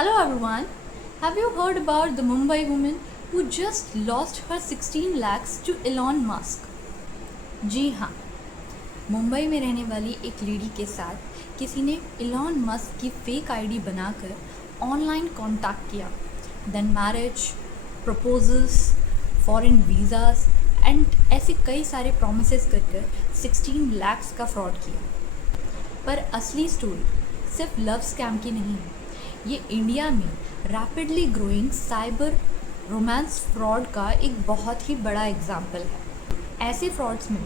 Hello everyone. Have you heard about the Mumbai woman who just lost her 16 lakhs to Elon Musk? जी हाँ, मुंबई में रहने वाली एक lady के साथ किसी ने एलॉन मस्क की फेक आईडी बनाकर ऑनलाइन कांटेक्ट किया, then marriage proposals, foreign visas and ऐसे कई सारे प्रॉमिसेस कर 16 लाख्स का फ्रॉड किया। पर असली स्टोरी सिर्फ लव स्कैम की नहीं है, ये इंडिया में rapidly growing cyber romance fraud का एक बहुत ही बड़ा एग्जाम्पल है। ऐसे फ्रॉड्स में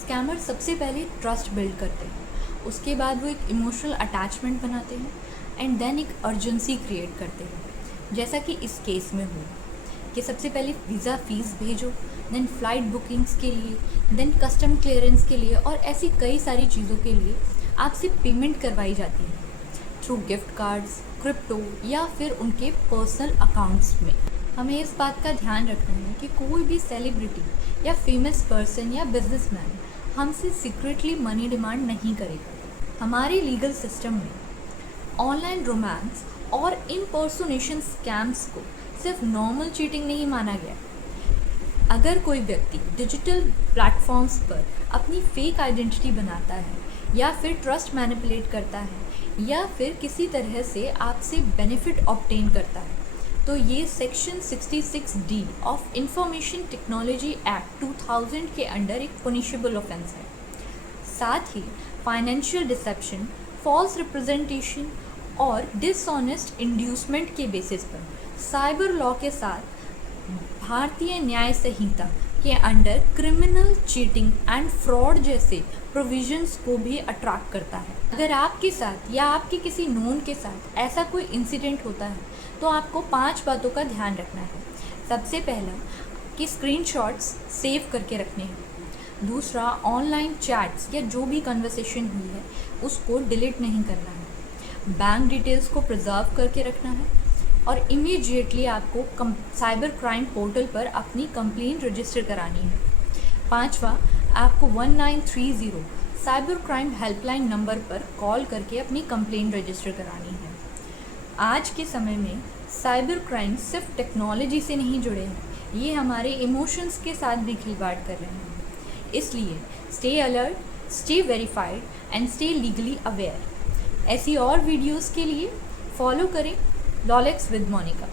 स्कैमर सबसे पहले ट्रस्ट बिल्ड करते हैं, उसके बाद वो एक इमोशनल अटैचमेंट बनाते हैं एंड देन एक अर्जेंसी क्रिएट करते हैं, जैसा कि इस केस में हुआ कि सबसे पहले वीज़ा फ़ीस भेजो, देन फ़्लाइट बुकिंग्स के लिए, देन कस्टम क्लियरेंस के लिए और ऐसी कई सारी चीज़ों के लिए आपसे पेमेंट करवाई जाती है थ्रू गिफ्ट कार्ड्स, क्रिप्टो या फिर उनके पर्सनल अकाउंट्स में। हमें इस बात का ध्यान रखना है कि कोई भी सेलिब्रिटी या फेमस पर्सन या बिजनेसमैन हमसे सीक्रेटली मनी डिमांड नहीं करेगा। हमारे लीगल सिस्टम में ऑनलाइन रोमांस और इम्पर्सोनेशन स्कैम्स को सिर्फ नॉर्मल चीटिंग नहीं माना गया। अगर कोई व्यक्ति डिजिटल प्लेटफॉर्म्स पर अपनी फेक आइडेंटिटी बनाता है या फिर ट्रस्ट मैनिपुलेट करता है या फिर किसी तरह से आपसे बेनिफिट ऑब्टेन करता है, तो ये section 66D of information technology act 2000 के अंडर एक पनिशेबल ऑफेंस है। साथ ही फाइनेंशियल डिसेप्शन, फॉल्स रिप्रेजेंटेशन और डिसऑनेस्ट इंड्यूसमेंट के बेसिस पर साइबर लॉ के साथ भारतीय न्याय संहिता के under criminal cheating and fraud जैसे प्रोविजंस को भी अट्रैक्ट करता है। अगर आपके साथ या आपके किसी नोन के साथ ऐसा कोई इंसिडेंट होता है तो आपको 5 बातों का ध्यान रखना है। सबसे पहला कि स्क्रीनशॉट्स सेव करके रखने हैं। दूसरा, ऑनलाइन चैट्स या जो भी कन्वर्सेशन हुई है उसको डिलीट नहीं करना है। बैंक डिटेल्स को प्रिजर्व करके रखना है और इमीडिएटली आपको साइबर क्राइम पोर्टल पर अपनी कंप्लेंट रजिस्टर करानी है। पांचवा, आपको 1930 साइबर क्राइम हेल्पलाइन नंबर पर कॉल करके अपनी कंप्लेंट रजिस्टर करानी है। आज के समय में साइबर क्राइम सिर्फ टेक्नोलॉजी से नहीं जुड़े हैं, ये हमारे इमोशंस के साथ भी खिलवाड़ कर रहे हैं। इसलिए stay alert, stay verified and stay legally aware. ऐसी और वीडियोस के लिए फॉलो करें लॉलेक्स विद मोनिका।